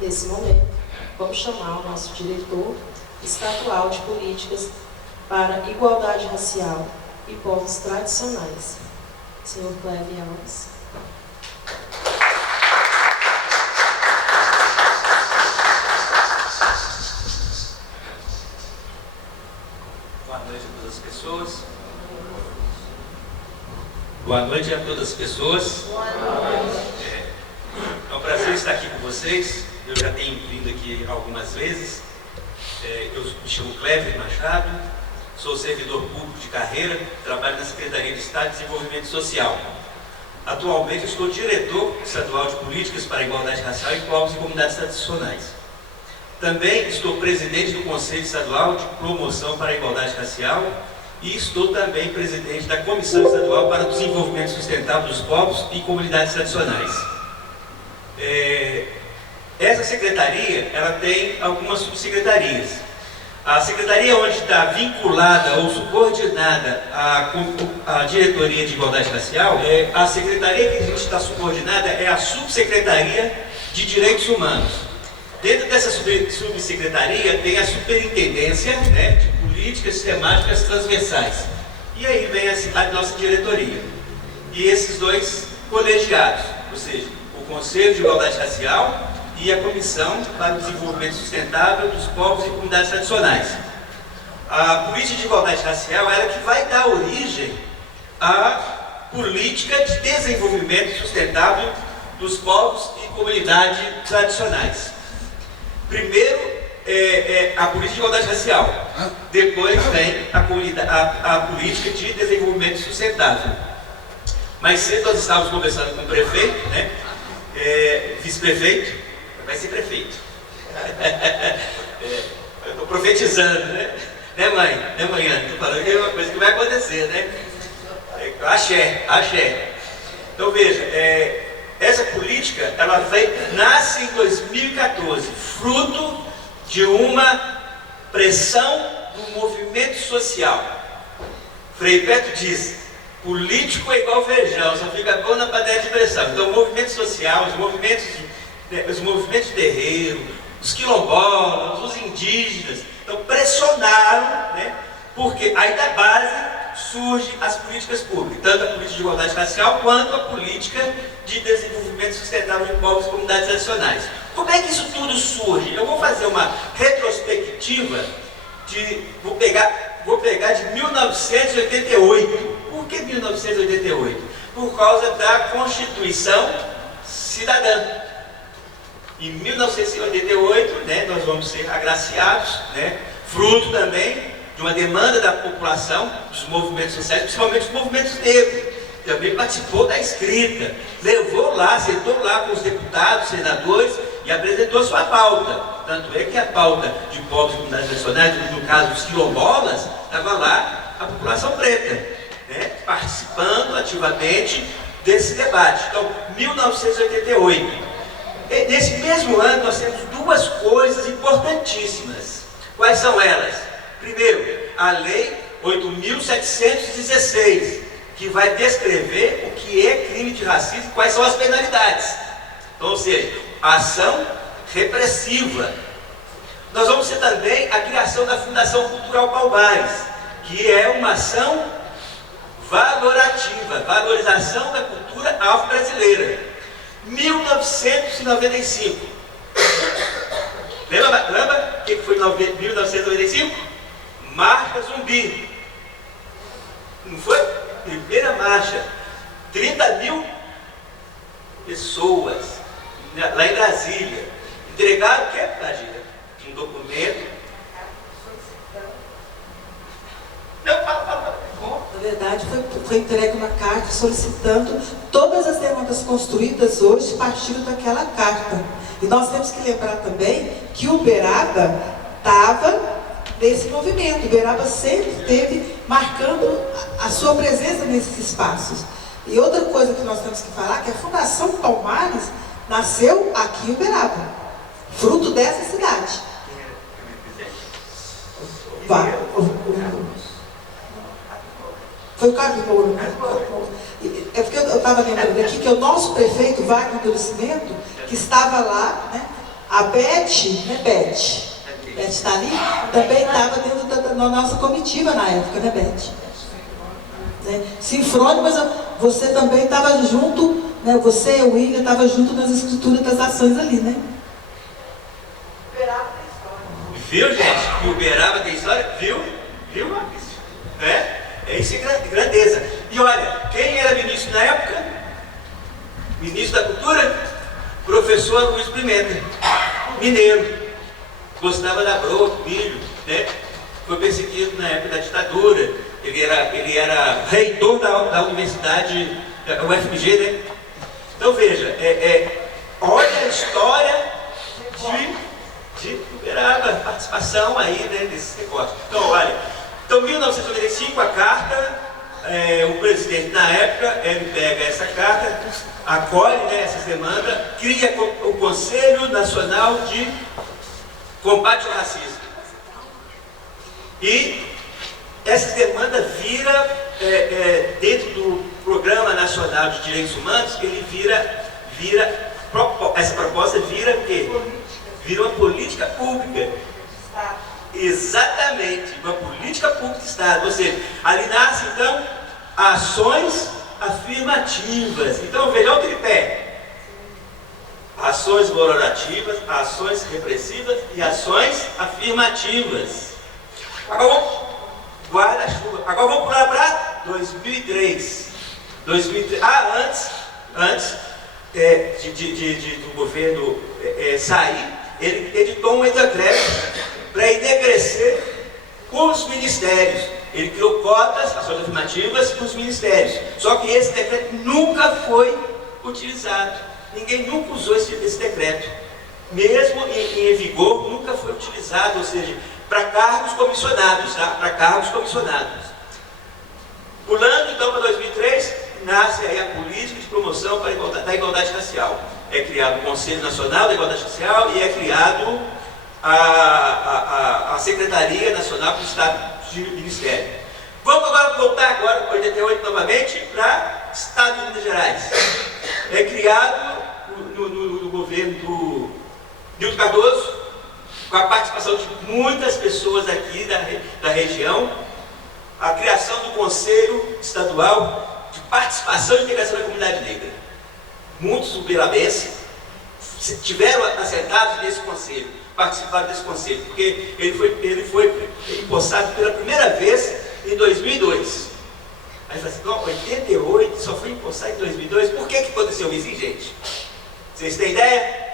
Nesse momento, vamos chamar o nosso diretor estadual de políticas para igualdade racial e povos tradicionais, senhor Clévio Alves. Boa noite a todas as pessoas. Boa noite a todas as pessoas. Boa noite. É um prazer estar aqui com vocês. Eu já tenho vindo aqui algumas vezes. Eu me chamo Clévio Machado, sou servidor público de carreira, trabalho na Secretaria de Estado de Desenvolvimento Social. Atualmente eu estou diretor estadual de políticas para a igualdade racial e povos e comunidades tradicionais. Também estou presidente do Conselho Estadual de Promoção para a Igualdade Racial e estou também presidente da Comissão Estadual para o Desenvolvimento Sustentável dos Povos e Comunidades Tradicionais. Essa secretaria, ela tem algumas subsecretarias. A secretaria onde está vinculada ou subordinada à diretoria de igualdade racial, a secretaria que a gente está subordinada é a subsecretaria de direitos humanos. Dentro dessa subsecretaria tem a superintendência, né, de políticas sistemáticas transversais. E aí vem a nossa diretoria. E esses dois colegiados, ou seja, o Conselho de Igualdade Racial e a Comissão para o Desenvolvimento Sustentável dos Povos e Comunidades Tradicionais. A política de igualdade racial é ela que vai dar origem à política de desenvolvimento sustentável dos povos e comunidades tradicionais. Primeiro a política de igualdade racial, depois vem a política de desenvolvimento sustentável. Mais cedo nós estávamos conversando com o prefeito, né, vice-prefeito, vai ser prefeito. Eu estou profetizando, né? Né, mãe? Né, mãe? Estou falando que é uma coisa que vai acontecer, né? Axé, axé. Então veja, essa política, ela nasce em 2014, fruto de uma pressão do movimento social. Frei Beto diz: político é igual feijão, só fica bom na panela de pressão. Então o movimento social, os movimentos de terreiro, os quilombolas, os indígenas, então pressionaram, né, porque aí da base surgem as políticas públicas, tanto a política de igualdade racial quanto a política de desenvolvimento sustentável de povos e comunidades tradicionais. Como é que isso tudo surge? Eu vou fazer uma retrospectiva vou pegar de 1988. Por que 1988? Por causa da Constituição Cidadã. Em 1988, né, nós vamos ser agraciados, né, fruto também de uma demanda da população, dos movimentos sociais, principalmente os movimentos negros. Também participou da escrita, sentou lá com os deputados, senadores e apresentou sua pauta. Tanto é que a pauta de povos e comunidades tradicionais, no caso dos quilombolas, estava lá a população preta, né, participando ativamente desse debate. Então, 1988. E nesse mesmo ano nós temos duas coisas importantíssimas. Quais são elas? Primeiro, a Lei 8.716, que vai descrever o que é crime de racismo e quais são as penalidades. Então, ou seja, a ação repressiva. Nós vamos ter também a criação da Fundação Cultural Palmares, que é uma ação valorativa, valorização da cultura afro-brasileira. 1995. Lembra o que foi em 1995? Marcha Zumbi. Não foi? Primeira marcha. 30 mil pessoas lá em Brasília. Entregaram o que, Brasília? Um documento. Não, fala. Na verdade, foi entregue uma carta solicitando todas as demandas construídas hoje partindo daquela carta. E nós temos que lembrar também que o Uberaba estava nesse movimento. O Uberaba sempre esteve marcando a sua presença nesses espaços. E outra coisa que nós temos que falar, que a Fundação Palmares nasceu aqui em Uberaba, fruto dessa cidade. Foi o Carlos Moura. É porque eu estava lembrando aqui que o nosso prefeito, Wagner do Nascimento, que estava lá, né, A Beth, né, Beth? Beth está ali? Também estava dentro da nossa comitiva na época, né, Beth? Né? Sinfrônico, mas você também estava junto, né? Você e o William estavam junto nas escrituras das ações ali, né? Viu, gente? Que Uberaba tem história? Viu? Viu, Marcos? É isso, é grandeza. E olha, quem era ministro na época? Ministro da Cultura? Professor Luiz Pimenta, mineiro. Gostava da broa, do milho, né? Foi perseguido na época da ditadura. Ele era reitor da universidade, UFMG, né? Então veja, olha a história de Uberaba, participação aí, né, desse negócio. Então, olha, em 1995 a carta, o presidente na época, ele pega essa carta, acolhe, né, essas demandas, cria o Conselho Nacional de Combate ao Racismo. E essa demanda vira, dentro do Programa Nacional de Direitos Humanos, ele essa proposta vira o quê? Vira uma política pública. Exatamente, uma política pública de Estado. Ou seja, ali nasce então ações afirmativas. Então veja o tripé: ações valorativas, ações repressivas e ações afirmativas. Agora guarda-chuva. Agora vamos pular para 2003. Antes do governo sair, ele editou um decreto para enegrecer os ministérios. Ele criou cotas, ações afirmativas nos ministérios. Só que esse decreto nunca foi utilizado. Ninguém nunca usou esse decreto. Mesmo em vigor, nunca foi utilizado, ou seja, para cargos comissionados, tá? Para cargos comissionados. Pulando então para 2003, nasce aí a política de promoção da igualdade racial. É criado o Conselho Nacional da Igualdade Racial e é criado a Secretaria Nacional do Estado de Ministério. Vamos agora voltar agora para 88 novamente para Estado de Minas Gerais. É criado no governo do Nilton Cardoso, com a participação de muitas pessoas aqui da região, a criação do Conselho Estadual de Participação e Integração da Comunidade Negra. Muitos uberabenses tiveram assentados nesse conselho, participaram desse conselho, porque ele foi empossado pela primeira vez em 2002. Aí fala assim, não, 88, só foi empossado em 2002, por que aconteceu isso, hein, gente? Vocês têm ideia?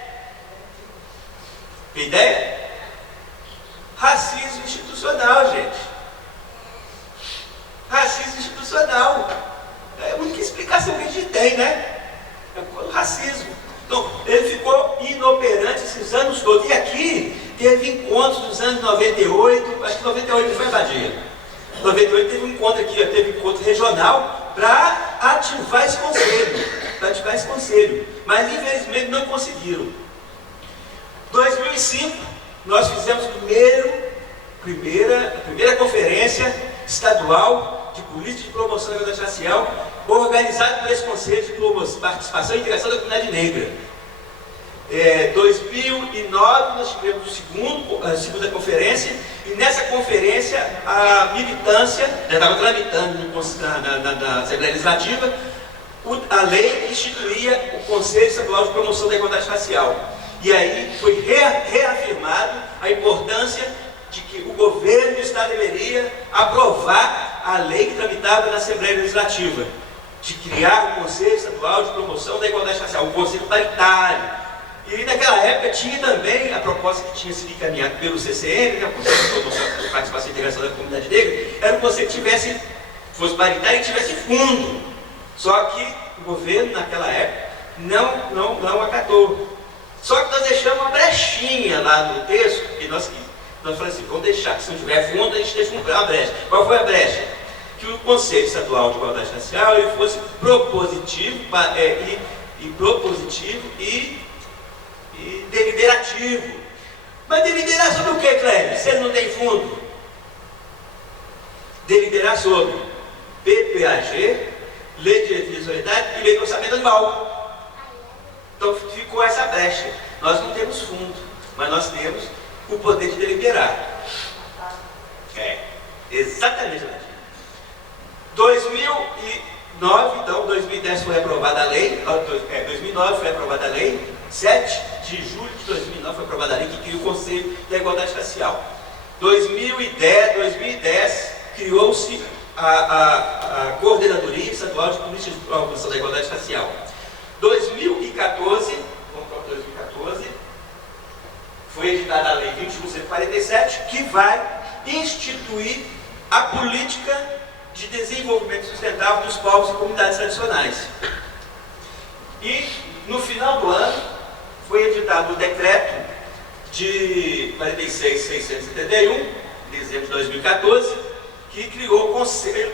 Tem ideia? Racismo institucional, gente. Racismo institucional. É a única explicação que a gente tem, né? É o racismo. Então, ele ficou inoperante esses anos todos. E aqui teve encontros dos anos 98, acho que 98 foi a Badia. 98 teve um encontro aqui, teve encontro regional para ativar esse conselho. Mas infelizmente não conseguiram. Em 2005, nós fizemos a primeira conferência estadual de política de promoção da igualdade racial, organizado por esse Conselho de Participação e Integração da Comunidade Negra. Em 2009 nós tivemos a segunda conferência, e nessa conferência a militância já estava tramitando na Assembleia Legislativa a lei que instituía o Conselho Estadual de Promoção da Igualdade Racial. E aí foi reafirmado a importância de que o governo do Estado deveria aprovar a lei que tramitava na Assembleia Legislativa, de criar o Conselho Estadual de Promoção da Igualdade Racial, o Conselho Paritário. E naquela época tinha também a proposta que tinha sido encaminhada pelo CCM, né, o Conselho de Promoção da Participação e Integração da Comunidade Negra, era um conselho que fosse paritário e tivesse fundo. Só que o governo naquela época não acatou. Só que nós deixamos uma brechinha lá no texto, e nós falamos assim, vamos deixar, que se não tiver fundo, a gente deixa uma brecha. Qual foi a brecha? Que o Conselho Estadual de Igualdade Racial ele fosse propositivo e deliberativo. Mas deliberar sobre o que, Cléber? Se ele não tem fundo? Deliberar sobre PPAG, Lei de Diretriz de Unidade e Lei do Orçamento Anual. Então ficou essa brecha. Nós não temos fundo. mas nós temos o poder de deliberar. Exatamente. 2009, então, 2010 foi aprovada a lei, 2009 foi aprovada a lei, 7 de julho de 2009 foi aprovada a lei que cria o Conselho da Igualdade Racial. 2010 criou-se a Coordenadoria Estadual de Políticas de Promoção da Igualdade Racial. 2014, foi editada a Lei 21.147, que vai instituir a política de desenvolvimento sustentável dos povos e comunidades tradicionais. E, no final do ano, foi editado o decreto de 46.671, de dezembro de 2014, que criou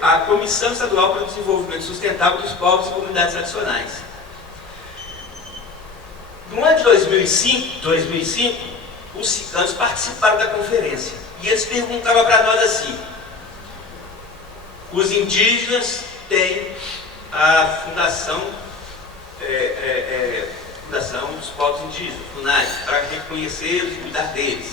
a Comissão Estadual para o Desenvolvimento Sustentável dos Povos e Comunidades Tradicionais. No ano de 2005, os ciganos participaram da conferência e eles perguntavam para nós assim: os indígenas têm a Fundação dos Povos Indígenas, FUNAI, para reconhecê-los e cuidar deles.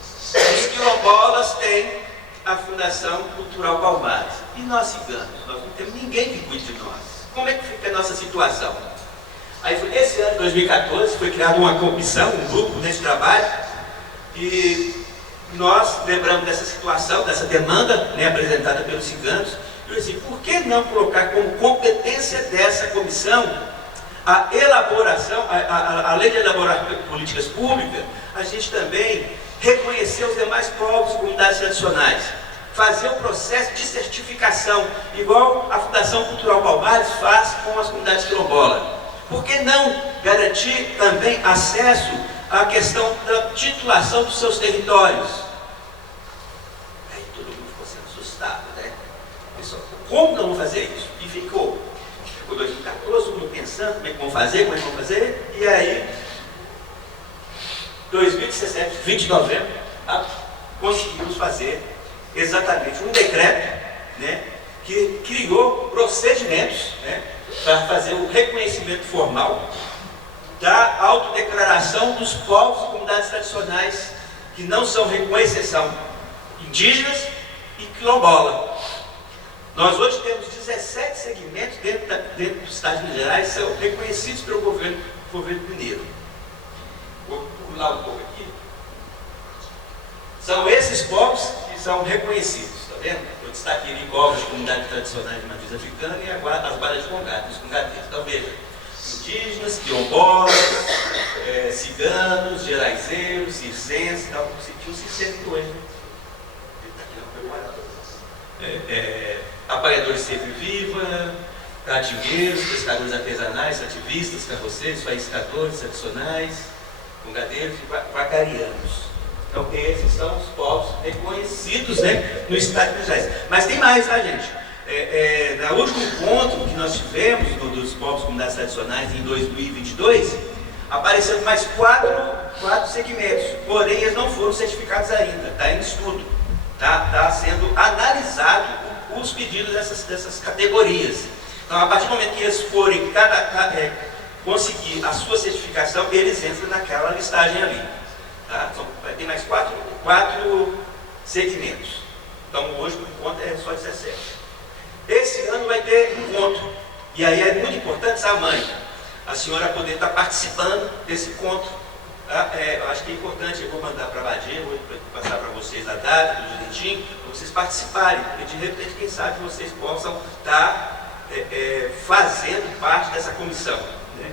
Os quilombolas têm a Fundação Cultural Palmares. E nós ciganos, nós não temos ninguém que cuide de nós. Como é que fica a nossa situação? Aí, esse ano de 2014, foi criada uma comissão, um grupo nesse trabalho, e nós lembramos dessa situação, dessa demanda, né, apresentada pelos ciganos, e eu disse, por que não colocar como competência dessa comissão a elaboração, além de elaborar políticas públicas, a gente também reconhecer os demais povos e comunidades tradicionais, fazer o processo de certificação, igual a Fundação Cultural Palmares faz com as comunidades quilombolas. Por que não garantir também acesso à questão da titulação dos seus territórios? Aí todo mundo ficou sendo assustado, né? Pessoal, como não vão fazer isso? E ficou 2014, todo mundo pensando como é que vão fazer, e aí 2017, 20 de novembro, conseguimos fazer exatamente um decreto, né, que criou procedimentos, né, para fazer o reconhecimento formal da autodeclaração dos povos e comunidades tradicionais que não são, com exceção, indígenas e quilombola. Nós hoje temos 17 segmentos dentro do Estado de Minas Gerais que são reconhecidos pelo governo mineiro. Vou pular um pouco aqui. São esses povos que são reconhecidos, está vendo? Eu destaquei ali povos de comunidades tradicionais de matriz africana e as guardas de congado, os congadeiros. Então veja, indígenas, quilombolas, ciganos, geraizeiros, circenses, tinha um circense hoje, né? Apanhadores sempre-viva, cativeiros, pescadores artesanais, ativistas, carroceiros, faiscadores tradicionais, congadeiros e vacarianos. Então, esses são os povos reconhecidos, né, no Estado de Minas Gerais. Mas tem mais, tá, gente? No último encontro que nós tivemos dos povos e comunidades tradicionais em 2022, apareceram mais quatro segmentos, porém eles não foram certificados ainda, está em estudo, está sendo analisado os pedidos dessas categorias. Então, a partir do momento que eles forem conseguir a sua certificação, eles entram naquela listagem ali. Tá? Então, vai ter mais quatro segmentos. Então, hoje o encontro é só 17. Esse ano vai ter encontro. E aí é muito importante, sabe, mãe, a senhora poder estar participando desse encontro. Tá? Eu acho que é importante, eu vou mandar para a Badia, vou passar para vocês a data, tudo direitinho, para vocês participarem, porque de repente, quem sabe, vocês possam estar fazendo parte dessa comissão. Né?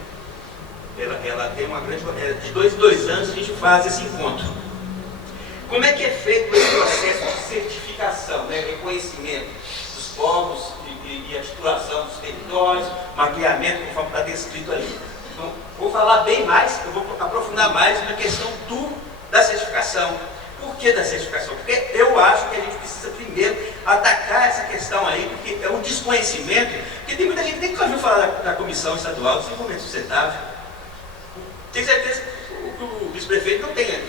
Ela tem uma grande... De 2 em 2 anos a gente faz esse encontro. Como é que é feito esse processo de certificação, né? Reconhecimento dos povos e a titulação dos territórios, mapeamento, conforme está descrito ali. Então, vou falar bem mais, eu vou aprofundar mais na questão da certificação. Por que da certificação? Porque eu acho que a gente precisa primeiro atacar essa questão aí, porque é um desconhecimento, porque tem muita gente que nunca ouviu falar da Comissão Estadual de Desenvolvimento Sustentável. Tenho certeza que o vice-prefeito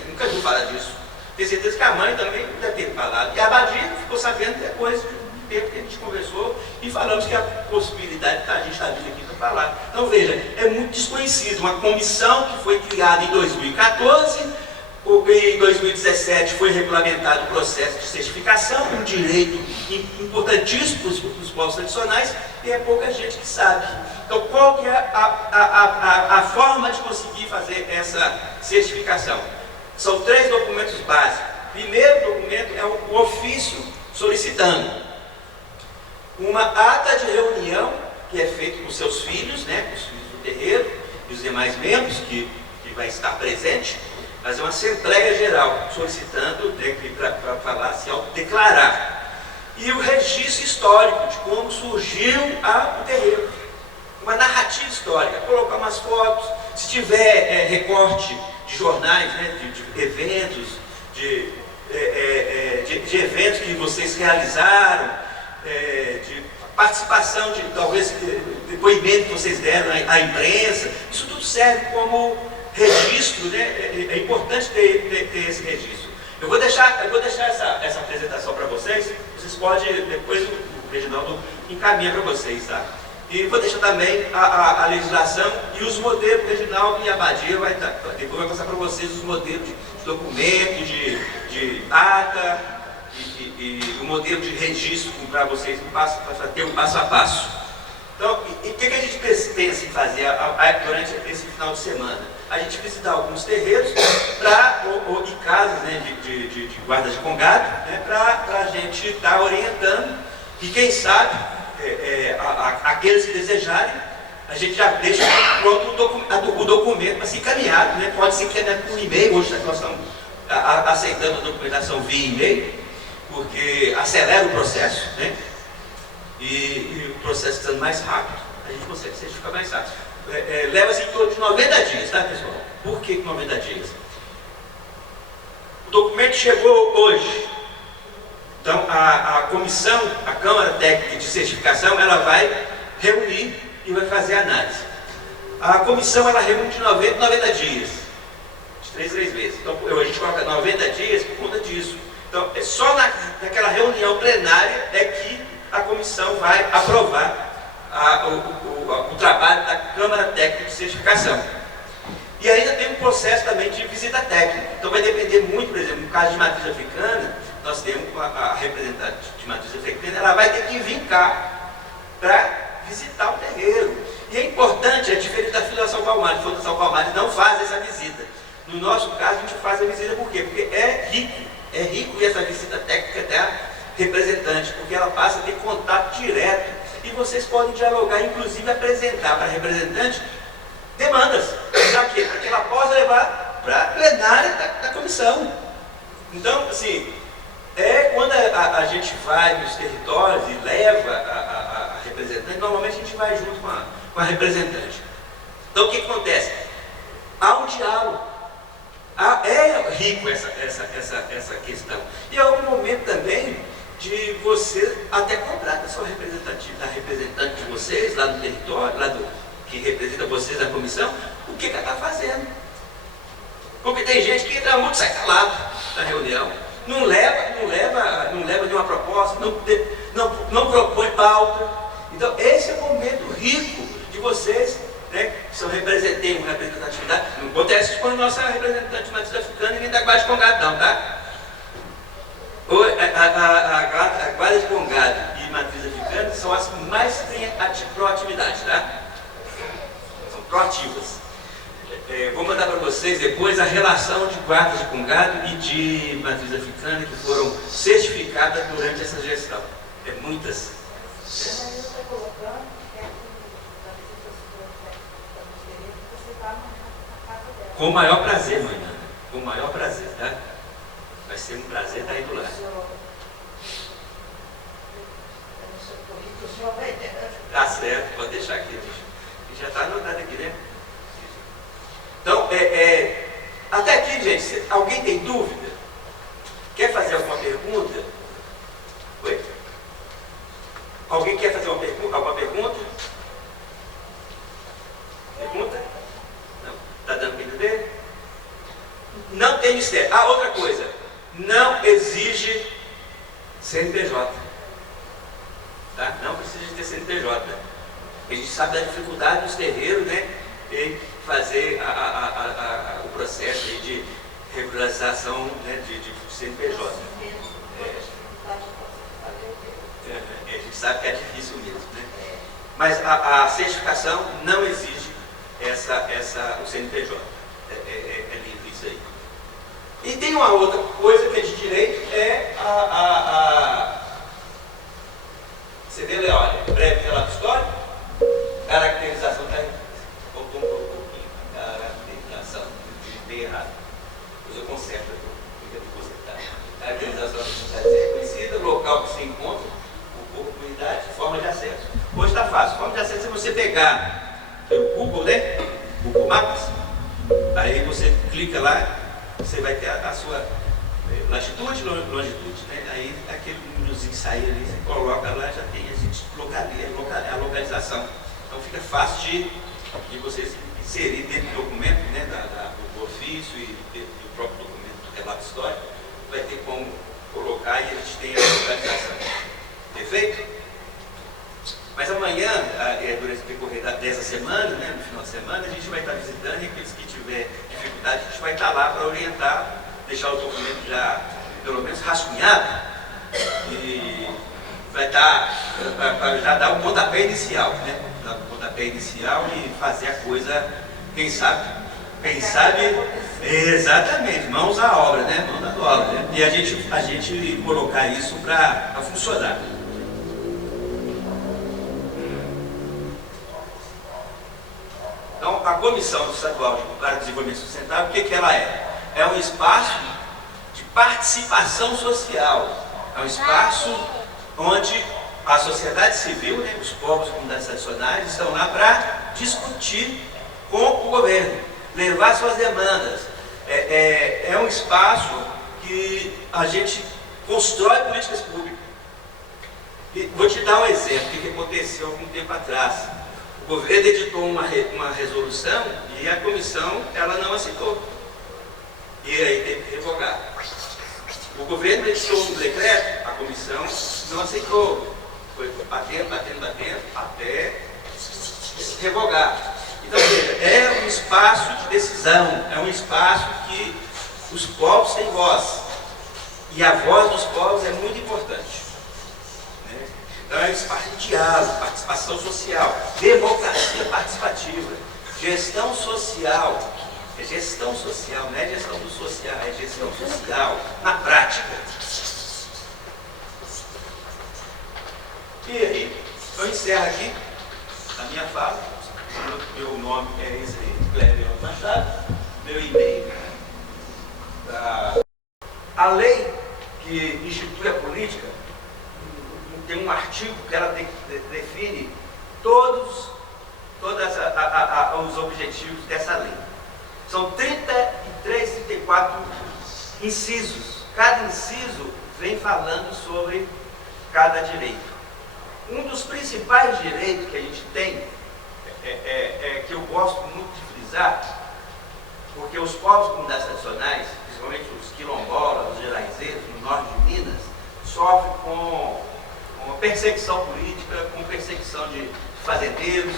nunca viu falar disso. Tenho certeza que a mãe também deve ter falado. E a Badia ficou sabendo depois do tempo que a gente conversou e falamos que a possibilidade a gente está vindo aqui para falar. Então veja, é muito desconhecido. Uma comissão que foi criada em 2014 Em 2017 foi regulamentado o processo de certificação, um direito importantíssimo para os povos tradicionais, e é pouca gente que sabe. Então, qual que é a forma de conseguir fazer essa certificação? São 3 documentos básicos. O primeiro documento é o ofício solicitando uma ata de reunião que é feita com seus filhos, né, com os filhos do terreiro e os demais membros que vai estar presente, fazer uma assembleia geral solicitando, né, para falar, se autodeclarar. E o registro histórico de como surgiu o terreiro. Uma narrativa histórica, colocar umas fotos, se tiver recorte de jornais, né, de eventos, de eventos que vocês realizaram, de participação, de talvez depoimento que vocês deram à imprensa, isso tudo serve como registro, né? É importante ter esse registro. Eu vou deixar essa apresentação para vocês podem, depois o Reginaldo encaminha para vocês, tá? E vou deixar também a legislação e os modelos, o Reginaldo e a Badia depois vai passar para vocês os modelos de documento, de ata e o modelo de registro para vocês ter um passo a passo. Então, o que a gente pensa em fazer durante esse final de semana? A gente visitar alguns terreiros e casas, né, de guardas de congado, né, para a gente estar orientando e quem sabe, aqueles que desejarem, a gente já deixa pronto o documento para ser encaminhado, né? Pode ser encaminhado por e-mail, hoje nós estamos aceitando a documentação via e-mail, porque acelera o processo, né? E o processo estando mais rápido, a gente consegue certificar mais rápido. Leva-se em torno de 90 dias, tá, pessoal? Por que 90 dias? O documento chegou hoje. Então, a comissão, a Câmara Técnica de Certificação, ela vai reunir e vai fazer a análise. A comissão, ela reúne de 90 dias, de 3 vezes. Então, a gente coloca 90 dias por conta disso. Então, é só naquela reunião plenária é que a comissão vai aprovar o trabalho da Câmara Técnica de Certificação. E ainda tem um processo também de visita técnica. Então, vai depender muito, por exemplo, no caso de matriz africana, nós temos a representante de matriz africana, ela vai ter que vir cá para visitar o terreiro. E é importante, é diferente da Fundação Palmares. A Fundação Palmares não faz essa visita. No nosso caso, a gente faz a visita por quê? Porque é rico essa visita técnica da representante, porque ela passa a ter contato direto e vocês podem dialogar, inclusive apresentar para a representante demandas, para quê? Para que ela possa levar para a plenária da comissão. Então, assim, quando a gente vai nos territórios e leva a representante, normalmente a gente vai junto com a representante. Então, o que acontece? Há um diálogo. É rico essa questão. E há um momento também de você até comprar da sua representante de vocês, lá no território, que representa vocês na comissão, o que ela está fazendo. Porque tem gente que entra muito, sai calado na reunião, não leva nenhuma proposta, não propõe pauta. Então, esse é o momento rico de vocês, né, que são têm uma representatividade. Não acontece isso com a nossa representante de matriz africana e nem da guarda de congado, não, tá? A guarda de congado e matriz africana são as que mais têm proatividade, tá? São proativas. Vou mandar para vocês depois a relação de guardas de congado e de matriz africana que foram certificadas durante essa gestão. Muitas. Com o maior prazer, mãe Ana. Com o maior prazer, tá? Vai ser um prazer estar indo lá. Tá certo, pode deixar aqui. Já está anotado aqui, né? Então, até aqui, gente, alguém tem dúvida? Quer fazer alguma pergunta? Oi? Alguém quer fazer alguma pergunta? Pergunta? Não. Está dando para entender? Não tem mistério. Outra coisa. Não exige CNPJ. Tá? Não precisa de ter CNPJ. A gente sabe da dificuldade dos terreiros, né? Em fazer o processo de regularização, né, de CNPJ. A gente sabe que é difícil mesmo, né? Mas a certificação não exige o CNPJ. É livre isso aí. E tem uma outra coisa que é de direito, você vê, olha, breve relato histórico, caracterização, voltou um pouquinho, caracterização, bem errado. Depois eu conserto, fica de consertar. Caracterização da sociedade reconhecida, local que se encontra, o corpo, unidade, forma de acesso. Hoje está fácil. Forma de acesso é você pegar pelo Google, né? Google Maps, aí você clica lá, você vai ter a sua latitude e longitude, né? Aí aquele númerozinho que sair ali, você coloca lá, já tem, a gente localiza a localização. Então fica fácil de você inserir dentro do documento, né? Do ofício e do próprio documento do relato histórico, vai ter como colocar e a gente tem a localização. Perfeito? Mas amanhã, durante o decorrer dessa semana, né, no final de semana, a gente vai estar visitando e aqueles que tiver dificuldade, a gente vai estar lá para orientar, deixar o documento já, pelo menos, rascunhado e vai estar para já dar o pontapé inicial, né? Dar o pontapé inicial e fazer a coisa, quem sabe, exatamente, mãos à obra, né? Mãos à obra, né? E a gente colocar isso para funcionar. Então, a Comissão Estadual para o Desenvolvimento Sustentável, o que ela é? É um espaço de participação social. É um espaço onde a sociedade civil, né, os povos e comunidades tradicionais estão lá para discutir com o governo, levar suas demandas. É um espaço que a gente constrói políticas públicas. E vou te dar um exemplo do que aconteceu algum tempo atrás. O governo editou uma resolução e a comissão ela não aceitou. E aí teve que revogar. O governo editou um decreto, a comissão não aceitou. Foi batendo, até revogar. Então, veja, é um espaço de decisão, é um espaço que os povos têm voz. E a voz dos povos é muito importante. Então é um espaço de diálogo, participação social, democracia participativa, gestão social. É gestão social, não é gestão do social, é gestão social na prática. E aí, eu encerro aqui a minha fala. Meu nome é esse aí, Cléber Machado, meu e-mail. A lei que institui a política tem um artigo que ela define todos os objetivos dessa lei. São 33, 34 incisos. Cada inciso vem falando sobre cada direito. Um dos principais direitos que a gente tem, que eu gosto muito de frisar, porque os povos e comunidades tradicionais, principalmente os quilombolas, os geraizeiros, no norte de Minas, sofrem com perseguição política, com perseguição de fazendeiros,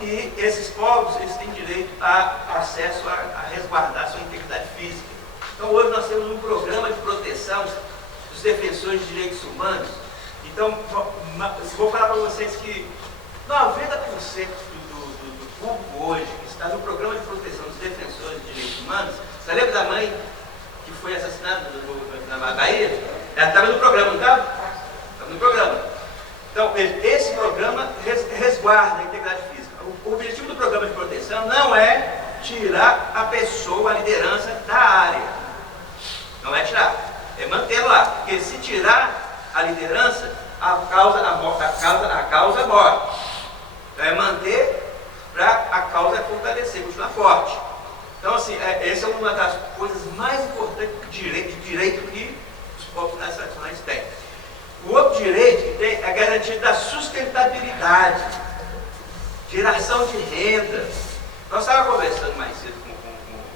e esses povos eles têm direito a acesso a resguardar sua integridade física. Então hoje nós temos um programa de proteção dos defensores de direitos humanos. Então, vou falar para vocês que 90% do público hoje que está no programa de proteção dos defensores de direitos humanos, você lembra da mãe que foi assassinada na Bahia? Ela estava no programa, não estava? Estava no programa. Então, esse programa resguarda a integridade física. O objetivo do programa de proteção não é tirar a pessoa, a liderança da área. Não é tirar, é mantê-la lá. Porque se tirar a liderança, a causa morre. Então é manter para a causa fortalecer, continuar forte. Então, assim, essa é uma das coisas mais importantes de direito que os povos tradicionais têm. O outro direito que tem é a garantia da sustentabilidade, geração de renda. Nós estávamos conversando mais cedo com o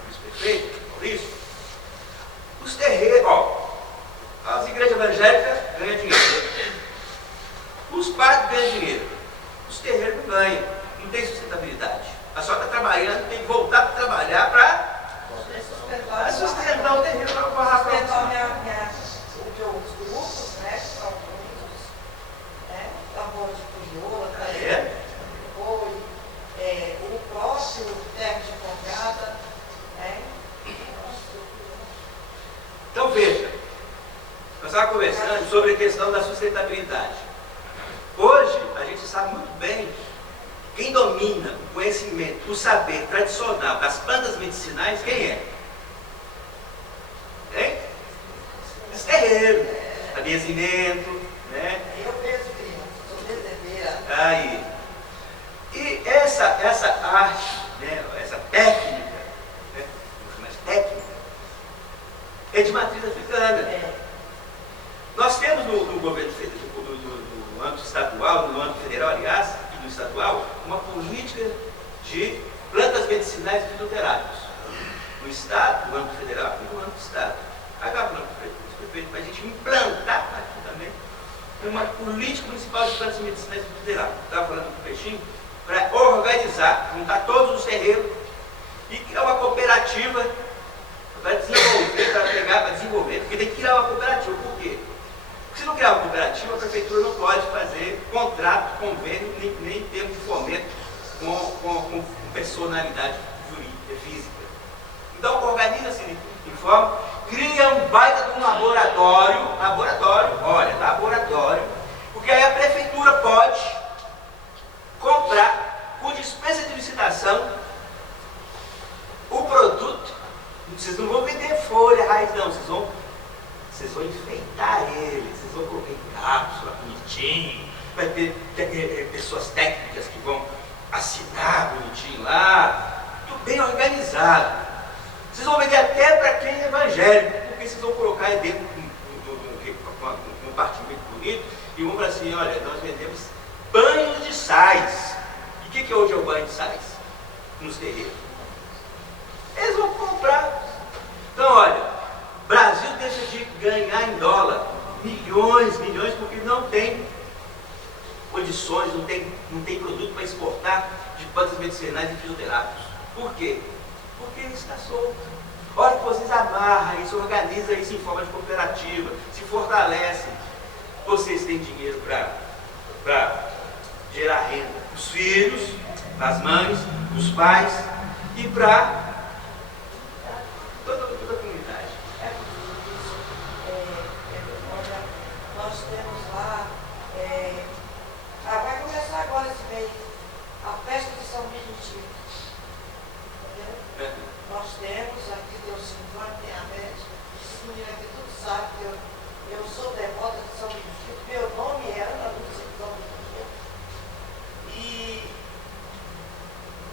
vice-prefeito, Maurício. Os terreiros, as igrejas evangélicas ganham dinheiro. Os padres ganham dinheiro. Os terreiros não ganham. Não tem sustentabilidade. A pessoa está trabalhando, tem que voltar para trabalhar para sustentar. sustentar o terreno para o barracão. Os grupos, né? São grupos, né? Tambor de crioula, o próximo terra de congada, né? Então veja, nós estávamos conversando sobre a questão da sustentabilidade. Hoje, a gente sabe muito bem, quem domina o conhecimento, o saber tradicional das plantas medicinais, quem é? Hein? Os terreiros, abençimento, né? Eu penso que sou bezedeira. Aí. E essa arte, né, essa técnica, né, vou chamar de técnica, é de matriz africana. Nós temos no governo no âmbito estadual, no âmbito federal, aliás, e no estadual, uma política de plantas medicinais e fitoterápicos. No estado, no âmbito federal e no âmbito do estado. Agora, não, para a gente implantar aqui também uma política municipal de plantas medicinais e fitoterápicos. Estava falando com o Peixinho, para organizar, juntar todos os terreiros e criar uma cooperativa para desenvolver, para pegar, para desenvolver, porque tem que criar uma cooperativa. Por quê? Porque se não criar uma cooperativa, a prefeitura não pode fazer contrato, convênio, nem termo de fomento com personalidade jurídica, física. Então, organiza-se em forma, cria um baita de um laboratório, porque aí a prefeitura pode comprar, com dispensa de licitação, o produto. Vocês não vão vender folha, raiz, não, vocês vão enfeitar ele, vocês vão colocar em cápsula, bonitinho, vai ter pessoas técnicas que vão assinar bonitinho lá, tudo bem organizado. Vocês vão vender até para quem é evangélico, porque vocês vão colocar aí dentro um partido muito bonito e vão falar assim, olha, nós vendemos banhos de sais. E o que hoje é o banho de sais? Nos terreiros. Eles vão comprar. Então, olha, Brasil deixa de ganhar em dólar milhões, porque não tem condições, não tem produto para exportar de plantas medicinais e fitoterápicos. Por quê? Porque ele está solto. Olha que vocês amarram isso, organizam isso em forma de cooperativa, se fortalecem. Vocês têm dinheiro para gerar renda para os filhos, para as mães, para os pais e para toda a comunidade. Nós temos lá, vai começar agora esse mês, a festa de São Benedito. Nós temos, aqui Deus Silvano, tem a média, esse menino aqui tudo sabe que eu sou devota de São Benedito, meu nome é Ana Lúcia de São Benedito. E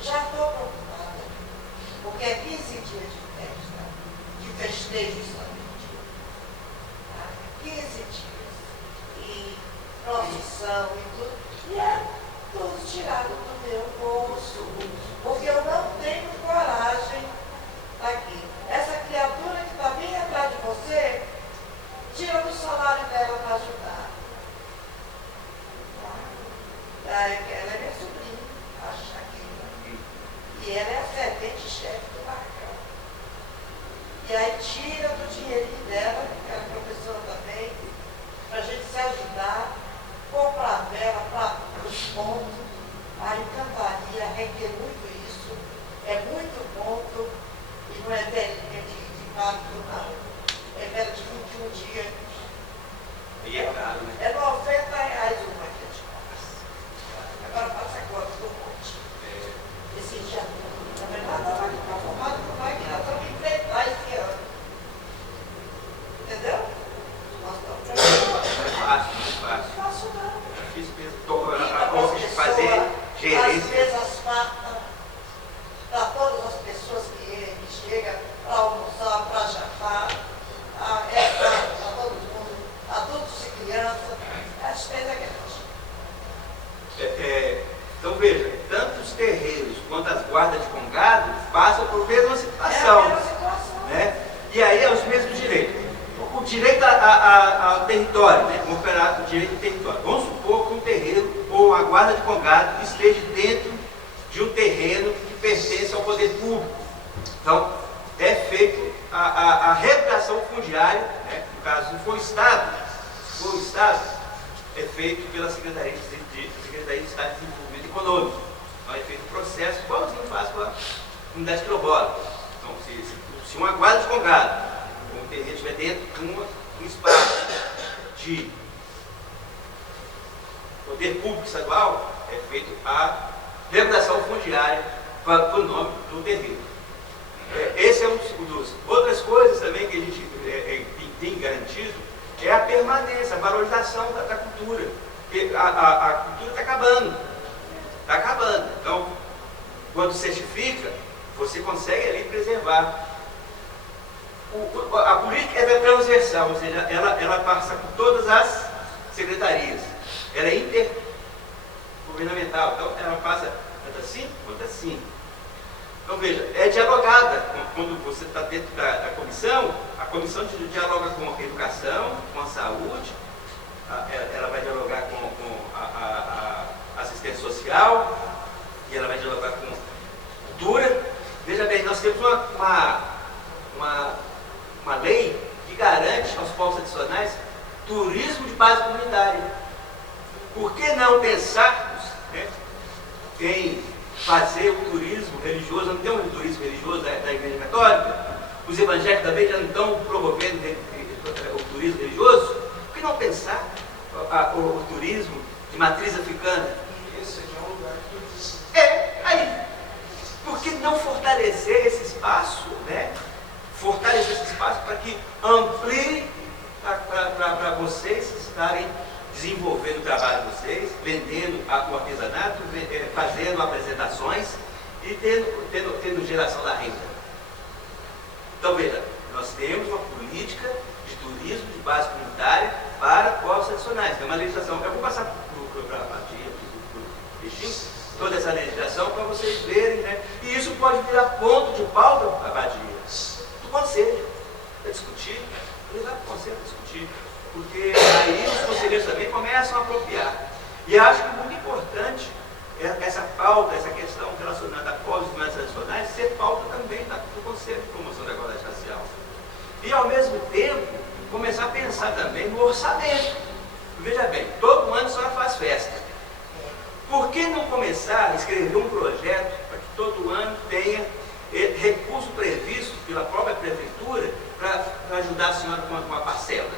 já estou preocupada, porque é 15 dias de festa, de festejo de São Benedito. 15 dias. E procissão e tudo. E é tudo tirado do meu bolso, porque eu não tenho coragem daqui. Essa criatura que está bem atrás de você, tira do salário dela para ajudar. Ela é minha sobrinha, a Shakira. E ela é a servente-chefe do barracão. E aí tira do dinheirinho dela, que ela é professora também, para a gente se ajudar, comprar vela para os pontos. A encantaria requer muito isso, é muito ponto, e não é velhinha de pacto, não. É vela de 21 dias. E é caro, né? É R$90 uma que a gente compra. Agora faça a conta do monte. Esse já, na verdade, ela vai ficar formada por nós que nós vamos enfrentar esse ano. Entendeu? Nós estamos Não é fácil, não é fácil. Não faço não. É difícil mesmo. A fazer Às gerência. vezes falta para todas as pessoas que chegam para almoçar, para jantar, para todo mundo, adultos e crianças, a despesa é grande. Então veja, tanto os terreiros quanto as guardas de congado passam por mesma situação. É a mesma situação. Né? E aí é os mesmos direitos. O direito ao território, né? Vamos operar o direito ao território. Vamos supor que um terreiro ou a guarda de congado esteja dentro de um terreno que pertence ao poder público. Então, é feito a regulação fundiária, né? No caso, se for o Estado, é feito pela Secretaria de Estado de Desenvolvimento Econômico. Então é feito um processo igualzinho faz com a unidade quilombola. Então, se uma guarda de congado, um terreno estiver dentro de um espaço de poder público estadual, é feito a regulação fundiária para o nome do terreno. Esse é um dos. Outras coisas também que a gente tem garantido é a permanência, a valorização da cultura. Porque a cultura está acabando. Está acabando. Então, quando certifica, você consegue ali preservar. A política é transversal, ou seja, ela passa por todas as secretarias. Ela é intergovernamental, então ela passa tanto assim quanto assim. Então veja, é dialogada. Quando você está dentro da comissão, a comissão dialoga com a educação, com a saúde, ela vai dialogar com a assistência social, e ela vai dialogar com cultura. Veja bem, nós temos uma lei que garante aos povos tradicionais turismo de base comunitária. Por que não pensarmos, né, em fazer o turismo religioso? Não tem um turismo religioso da Igreja Católica? Os evangélicos também já não estão promovendo o turismo religioso? Por que não pensar o turismo de matriz africana? Esse aqui é um lugar de turismo. Aí. Por que não fortalecer esse espaço, né? Fortalecer esse espaço para que amplie para vocês estarem desenvolvendo o trabalho de vocês, vendendo o artesanato, fazendo apresentações e tendo geração da renda. Então veja, nós temos uma política de turismo de base comunitária para povos tradicionais. É uma legislação, eu vou passar para a Badia, para o Peixinho, toda essa legislação para vocês verem, né? E isso pode virar ponto de pauta para a Badia, do conselho, para discutir, levar para o conselho para discutir. Porque aí os conselheiros também começam a apropriar. E acho que é muito importante essa pauta, essa questão relacionada a povos mais tradicionais, ser pauta também do Conselho de Promoção da Igualdade Racial. E, ao mesmo tempo, começar a pensar também no orçamento. Veja bem, todo ano a senhora faz festa. Por que não começar a escrever um projeto para que todo ano tenha recurso previsto pela própria prefeitura para ajudar a senhora com uma parcela?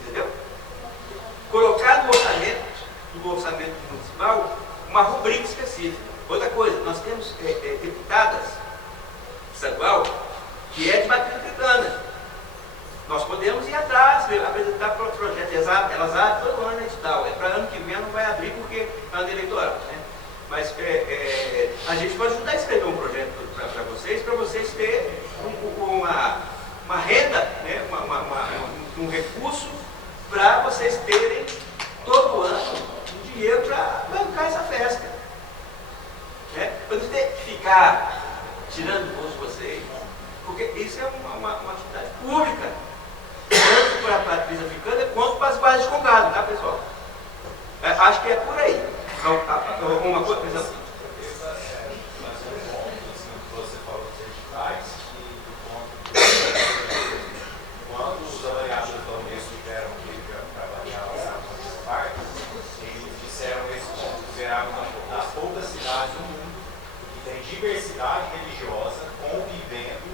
Entendeu? Colocar no orçamento municipal uma rubrica específica. Outra coisa, nós temos deputadas estadual que é de matriz africana. Nós podemos ir atrás, apresentar projetos. Elas abrem todo ano edital. Para ano que vem não vai abrir porque é ano eleitoral, né? Mas a gente pode ajudar a escrever um projeto para vocês terem uma renda, né? Um recurso para vocês terem todo ano um dinheiro para bancar essa festa. Né? Para não ter que ficar tirando do bolso de vocês, porque isso é uma atividade pública, tanto para a matriz africana quanto para as bases de congado, tá, pessoal? Acho que é por aí. Então, uma coisa, por exemplo, Você falou dos editais e do ponto quando os avaliadores da Unesco tiveram que avaliar essa parte, eles disseram esse ponto, que era uma das poucas cidades do mundo que tem diversidade religiosa convivendo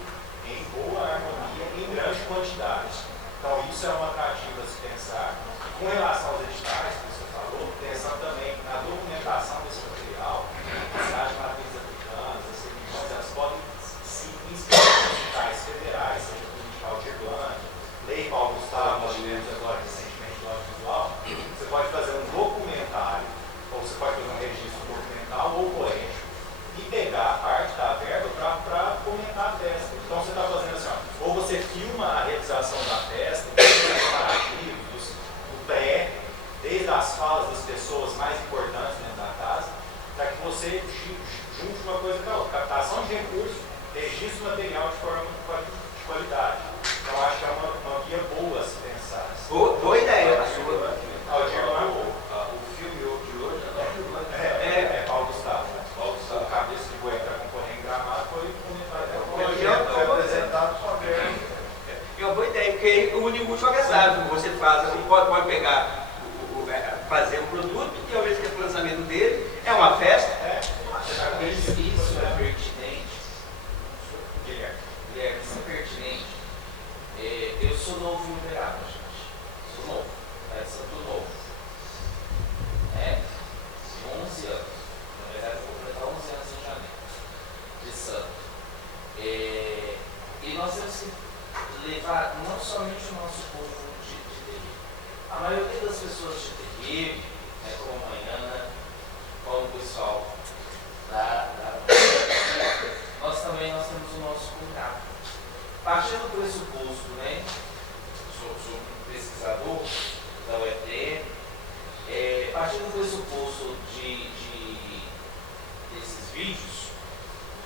em boa harmonia, em grande quantidade. Então isso é uma atrativa a se pensar. E com relação aos editais, que você falou, pensar também na documentação desse material, as cidades matrizes africanas, as religiões, elas podem se inscrever em editais federais, seja por edital de Irlanda, Lei Paulo Gustavo, nós tivemos agora recentemente no audiovisual. Você pode fazer um documentário, ou você pode fazer um registro documental ou poético, e pegar a parte da verba para comentar a festa. Então você está fazendo assim, ó, ou você filma a realização da festa, os preparativos, do pré, desde as falas das pessoas mais importantes dentro da casa, para que você junte uma coisa com a outra. Captação de recursos, registro material de forma de qualidade. Então acho que é uma guia boa a se pensar. boa ideia a sua. O filme de hoje é Paulo Gustavo. Paulo Gustavo, cabeça de boi para concorrer em Gramado, foi comentário. pessoas de terreiro, né, como a Mariana, como o pessoal nós temos o nosso congado. Partindo do pressuposto, né, sou um pesquisador da UFM, partindo do pressuposto desses vídeos,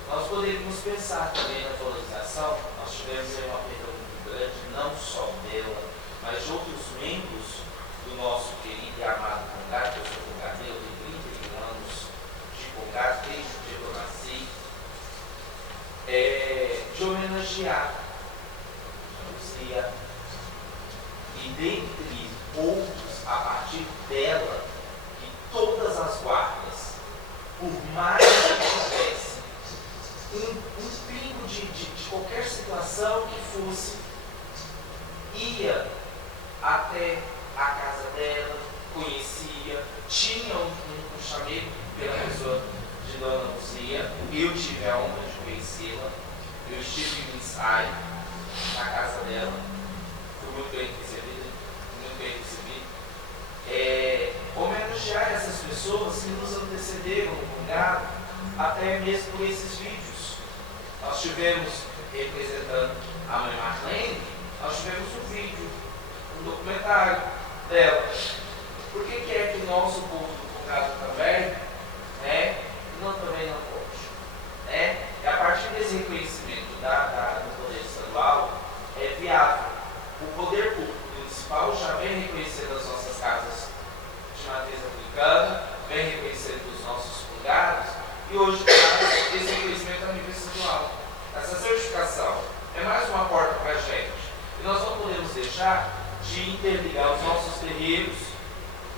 nós poderíamos pensar também na valorização. Nós tivemos uma perda muito grande, não só dela, mas de outros membros do nosso querido e amado congado, que eu sou congadeiro, tenho 31 anos de congado, desde o dia que eu nasci, de homenagear a Luzia, e dentre outros, a partir dela, que todas as guardas, por mais que tivesse um pingo de qualquer situação que fosse, ia até a casa dela, conhecia, tinha um chamego pela pessoa de Dona Luzia. Eu tive a honra de conhecê-la, eu estive em ensaio na casa dela, fui muito bem recebido, homenagear essas pessoas que nos antecederam no congado, até mesmo por esses vídeos. Nós tivemos, representando a mãe Marlene, nós tivemos um vídeo, um documentário dela. Por que é que o nosso povo do congado também, né, também não pode? Né? E a partir desse reconhecimento do poder estadual, é viável. O poder público municipal já vem reconhecendo as nossas casas de matriz africana, vem reconhecendo os nossos congados, e hoje traz esse reconhecimento a nível estadual. Essa certificação é mais uma porta para a gente. E nós não podemos deixar de interligar os nossos terreiros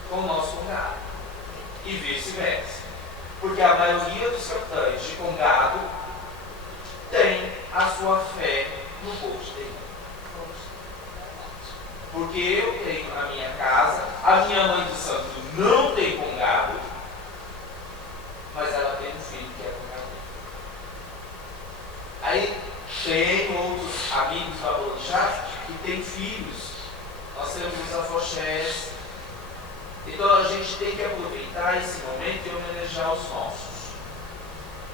com o nosso congado. E vice-versa. Porque a maioria dos capitães de congado tem a sua fé no povo de terreiro. Porque eu tenho na minha casa, a minha mãe de santo não tem congado, mas ela tem um filho que é congadeiro. Aí tem outros amigos da Bolonjá que têm filhos. Nós temos os afoxés. Então a gente tem que aproveitar esse momento e homenagear os nossos.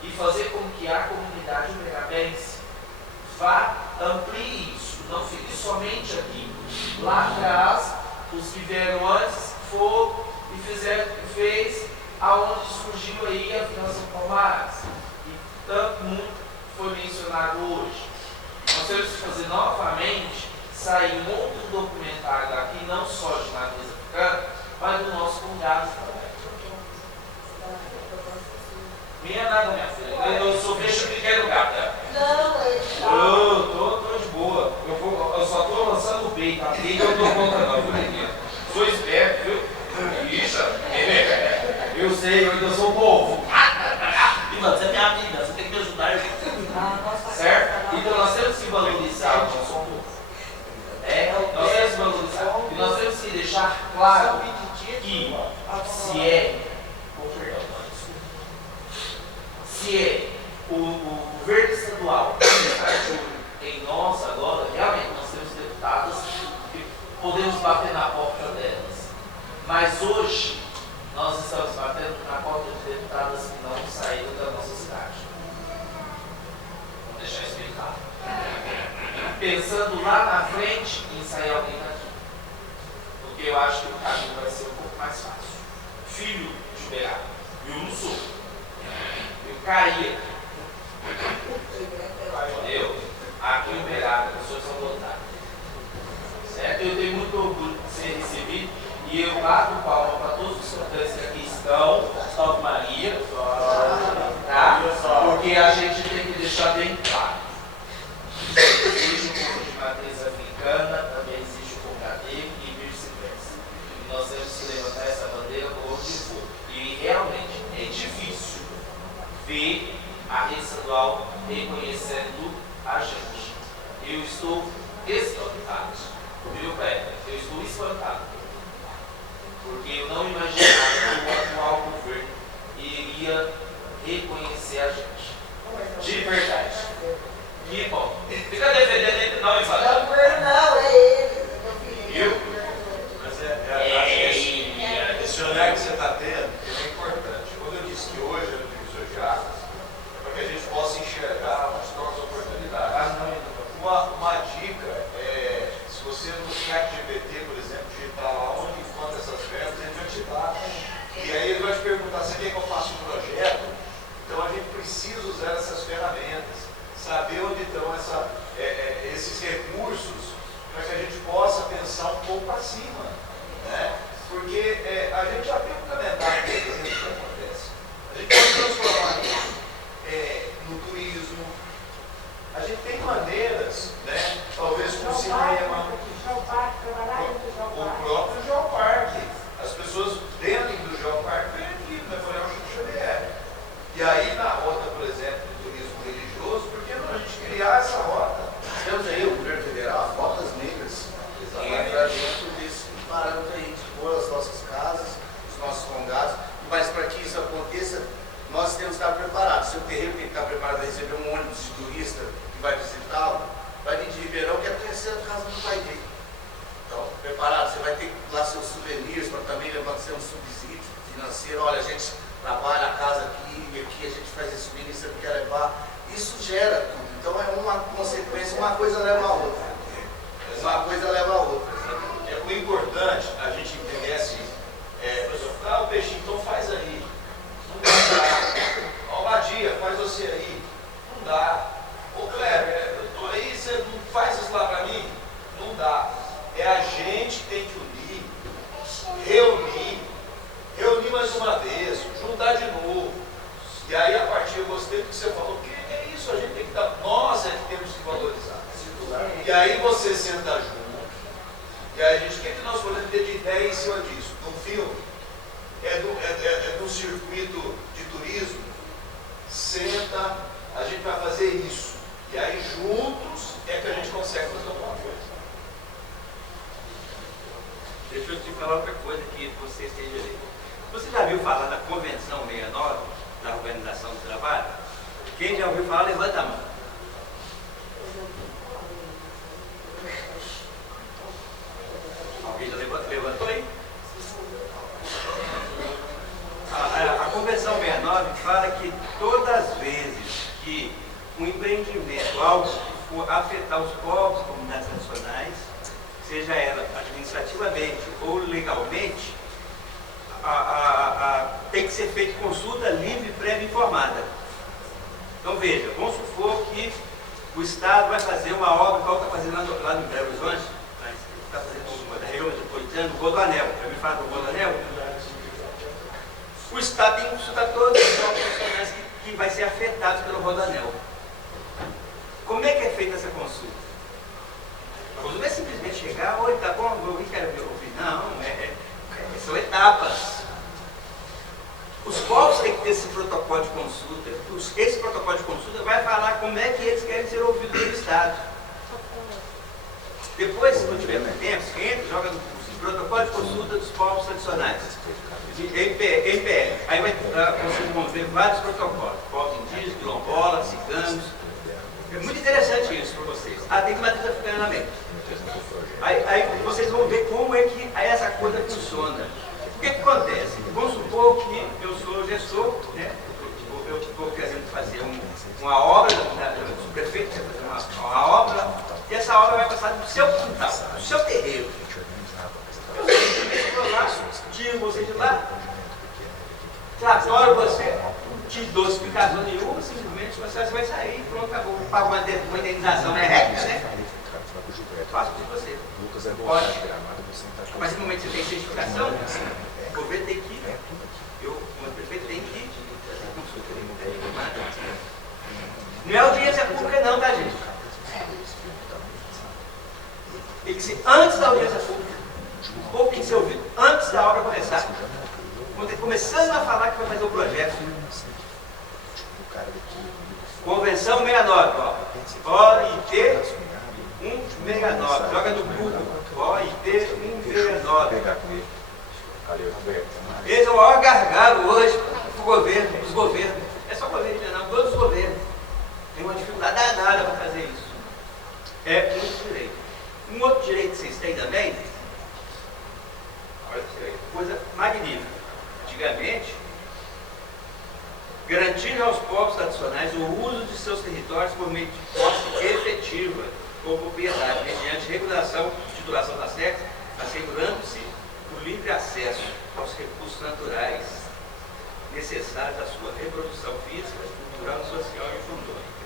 E fazer com que a comunidade uberabense amplie isso. Não fique somente aqui. Lá atrás, os que vieram antes foram e fez aonde surgiu aí a Finança Palmares. E tanto muito foi mencionado hoje. Nós temos que fazer novamente sair um outro documentário daqui, não só de matriz africana, mas do nosso congado também. Minha nada, minha filha. Eu sou peixe pequeno, gata. Não, Tô de boa. Eu só tô lançando o peito. A peito eu não dou conta não, viu, menina? Sou esperto, viu? Isso. Eu sei, eu ainda sou povo. E mano, você é minha amiga, você tem que me ajudar, irmão. Certo? Então nós temos que valorizar o nosso povo. Nós temos que valorizar. E nós temos que deixar claro que se é o governo estadual que está de olho em nós agora, realmente nós temos deputadas que podemos bater na porta delas. Mas hoje nós estamos batendo na porta de deputadas que não saíram da nossa cidade. Vamos deixar explicado. Pensando lá na frente em sair alguém daqui. Porque eu acho que o caminho vai ser um pouco mais fácil. Filho de Uberaba, eu não sou. Eu caí aqui. Entendeu? Aqui em Uberaba, pessoas são voluntárias. Certo? Eu tenho muito orgulho de ser recebido e eu bato palma para todos os cantantes que aqui estão. Salve Maria. Tá? Porque a gente tem que deixar bem claro. Existe o povo de matriz africana, também existe o congadeiro e vice-versa. E nós temos que levantar essa bandeira por onde for. E realmente é difícil ver a rede estadual reconhecendo a gente. Eu estou espantado, viu, Pepe? Eu estou espantado. Porque eu não imaginava que o atual governo iria reconhecer a gente. De verdade. Que bom. Fica defendendo ele não, Ivan. não, é ele. Viu? Mas é receber um ônibus de turista que vai visitá-lo, vai vir de Ribeirão, quer conhecer a casa do pai dele. Então, preparado, você vai ter lá seus souvenirs para também levar ser um subsídio financeiro. Olha, a gente trabalha a casa aqui, e aqui a gente faz esse souvenir, você não quer levar. Isso gera tudo. Então é uma consequência, uma coisa leva a outra. Uma coisa leva a outra. O importante, a gente entender assim, por exemplo, o peixinho, então faz aí. Não dá. Ó, Badia, faz você aí. Não dá. Ô, Kleber, eu tô aí, você não faz isso lá pra mim? Não dá. É a gente que tem que unir, reunir mais uma vez, juntar de novo. E aí, a partir, eu gostei do que você falou, porque é isso, a gente tem que dar, nós é que temos que valorizar. E aí você senta junto, e aí a gente, o que é que nós podemos ter de ideia em cima disso? No filme, do circuito de turismo, senta, a gente vai fazer isso. E aí juntos é que a gente consegue fazer alguma coisa. Deixa eu te falar outra coisa que você esteja ali. Você já viu falar da Convenção 69, da Organização do Trabalho? Quem já ouviu falar, levanta a mão. Alguém já levantou aí? A Convenção 69 fala que todas as vezes que um empreendimento, algo que for afetar os povos, comunidades tradicionais, seja ela administrativamente ou legalmente, tem que ser feita consulta livre, prévia e informada. Então veja, vamos supor que o Estado vai fazer uma obra, qual está fazendo lá no Belo Horizonte, está fazendo uma da região metropolitana, o Rodoanel. Já me fala do Rodoanel? O Estado tem que consultar todos os profissionais que vai ser afetados pelo Rodoanel. Como é que é feita essa consulta? A consulta não é simplesmente chegar, oi, tá bom, eu quero ouvir. Não, são etapas. Os povos têm que ter esse protocolo de consulta. Esse protocolo de consulta vai falar como é que eles querem ser ouvidos pelo Estado. Depois, quando tiver tempo, entra, joga no protocolo de consulta dos povos tradicionais. MPL. Aí vocês vão ver vários protocolos. Povos indígenas, quilombolas, ciganos. É muito interessante isso para vocês. Tem que matriz africana na mente. Aí vocês vão ver como é que essa coisa funciona. O que acontece? Vamos supor que eu sou gestor, né? Eu estou querendo fazer uma obra, o prefeito quer fazer uma obra, e essa obra vai passar do seu quintal, do seu terreiro. Eu vou lá, tiro você de lá, tratoro você, te dou explicação nenhuma, simplesmente você vai sair e pronto, acabou. Pago uma indenização reta, né? Faço de você. Pode. Mas no momento que você tem certificação, o governo tem que ir. O prefeito tem que ir. Não é audiência pública não, tá, gente? Tem que ser antes da audiência pública. O povo tem que ser ouvido antes da obra começar. Começando a falar que vai fazer o projeto. Convenção 69, ó. OIT 169. Joga no Google. OIT 169. Eles é o maior gargalo hoje para o governo, os governos. É só o governo, não, todos os governos. Tem uma dificuldade danada para fazer isso. É muito direito. Um outro direito que vocês têm também, olha que coisa magnífica. Antigamente, garantir aos povos tradicionais o uso de seus territórios por meio de posse efetiva ou propriedade, mediante regulação de titulação das terras, assegurando-se o livre acesso aos recursos naturais necessários à sua reprodução física, cultural, social e econômica.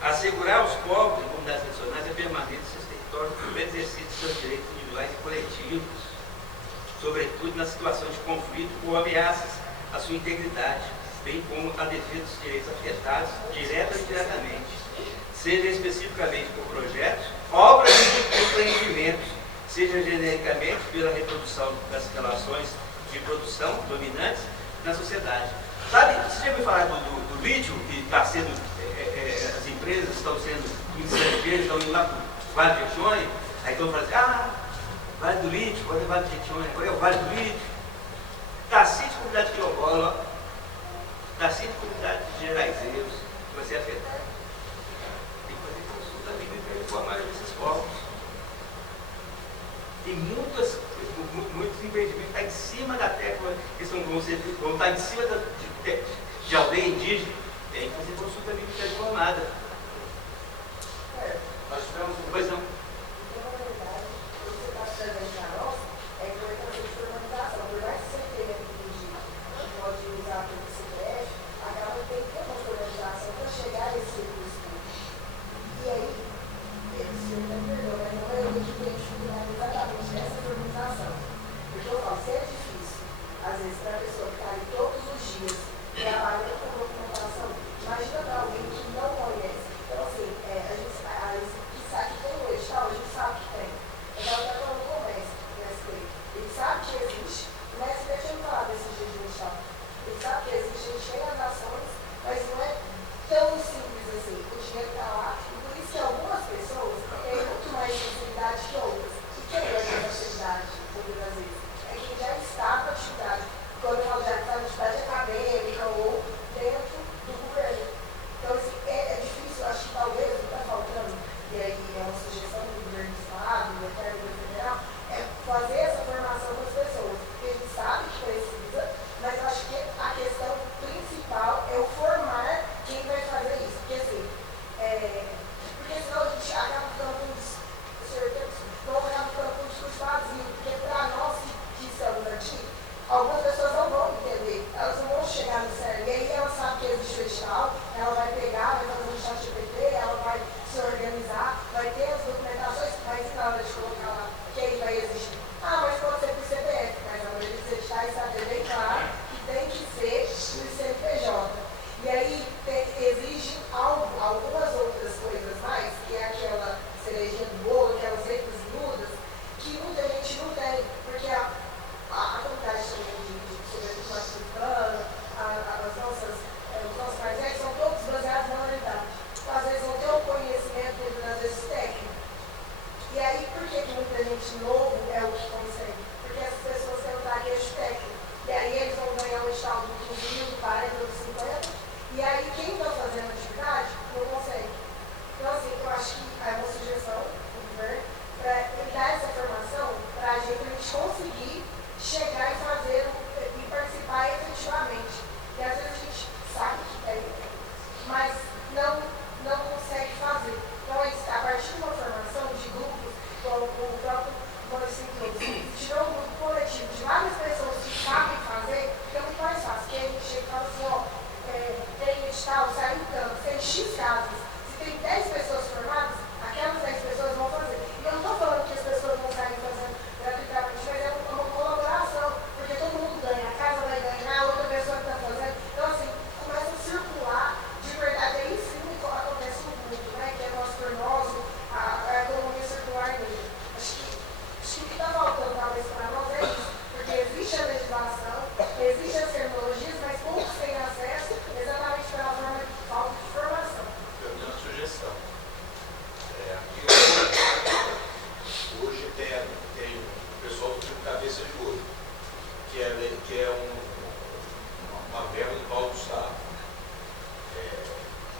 Assegurar aos povos e comunidades tradicionais a permanência de seus territórios por meio do exercício de seus direitos individuais e coletivos, sobretudo nas situações de conflito ou ameaças à sua integridade, bem como a defesa dos direitos afetados, direta ou indiretamente, seja especificamente por projetos, obras e empreendimentos, seja genericamente pela reprodução das relações de produção dominantes na sociedade. Sabe, você já ouviu falar do lítio que está sendo, as empresas estão sendo estrangeiras, estão indo lá para o Vale do Jequitinhonha, aí estão falando assim, Vale do Lítio, agora é Vale do Jequitinhonha, agora é o Vale do Lítio. Tacite, comunidade quilombola, Tacite, comunidade generalizeiros, que vai ser afetado. Tem que fazer consulta bíblica para informar esses povos. Tem muitos empreendimentos que estão em cima da tecla, que vão estar em cima de aldeia indígena. Tem que fazer consulta bíblica informada. Nós tivemos um... Pois não. Então, na verdade, o que você está trazendo para nós é a importância de formalização. Por mais que você tenha que pode usar pelo CPF, acaba tendo que ter uma formalização para chegar a esse recurso. E aí, você me perdoa, mas não é eu que tenho dificuldade exatamente nessa formalização. Porque eu falo, se é difícil, às vezes, para a pessoa que está ali todos os dias trabalhando com documentação, imagina para alguém que não conhece. Então, assim, a gente sabe que tem o edital, a gente sabe que tem. Então, até quando começa o ST, ele sabe que existe, mas o ST não fala desse jeito de edital. Ele sabe que existe, a gente tem as ações, mas não é tão simples assim. O dinheiro está lá, e por isso que algumas pessoas têm muito mais facilidade que outras. E quem é essa facilidade, muitas vezes? É quem já está na atividade. Quando eu falo já está na atividade acadêmica ou dentro do governo. Então, assim, é difícil, acho que talvez o que está faltando, e aí é uma sugestão do governo do Estado, do governo federal, é fazer essa formação para as pessoas. Porque a gente sabe que precisa, mas eu acho que a questão principal é o formar quem vai fazer isso. Porque assim, porque senão a gente acaba ficando com um discurso vazio, porque para nós que estamos aqui, algumas pessoas não vão entender, elas não vão chegar no sério. E aí ela sabe que existe o edital, ela vai pegar, vai fazer um chat GPT, ela vai se organizar, vai ter as documentações, mas na hora de colocar lá que aí vai existir. Ah, mas pode ser por CPF, mas a maioria dos editais está bem claro que tem que ser por CNPJ. E aí exige algumas outras coisas mais, que é aquela cerejinha do bolo, aquelas letras miúdas, que muita gente não tem, porque a comunidade também de Marcano, os nossos mais velhos são todos baseados na oralidade. Então, às vezes não tem o conhecimento, muitas vezes técnico. E aí, por que muita gente novo é o que consegue? Porque essas pessoas têm um traquejo técnico. E aí eles vão ganhar um edital do 15 mil, do 40, do 50. E aí quem está fazendo atividade não consegue. Então, assim, eu acho que é uma sugestão do governo para dar essa formação para a gente conseguir chegar e fazer e participar efetivamente. E às vezes a gente sabe que tem, mas não consegue fazer. Então, a partir de uma formação de grupos, como o próprio Maurício tirou um grupo coletivo de várias pessoas que sabem fazer, fica muito mais fácil. Porque a gente chega e fala assim, ó, tem edital, saiu tanto, tem X casas. Se tem 10 pessoas formadas, aquelas 10 pessoas vão fazer. E eu não estou falando que as pessoas vão sair fazendo gratuitamente, mas é uma colaboração, porque todo mundo ganha, a casa vai ganhar, a outra pessoa que está fazendo. Então, assim, começa a circular de verdade aí sim o que acontece no mundo, né? Que é nós por nós, a economia circular mesmo. Acho que o que está faltando talvez para nós é isso, porque existe a legislação, existem as tecnologias, mas poucos têm acesso exatamente pela falta de formação. Eu tenho uma sugestão. Hoje tem o pessoal do tipo Cabeça de Ouro, que é uma verba do Paulo Gustavo.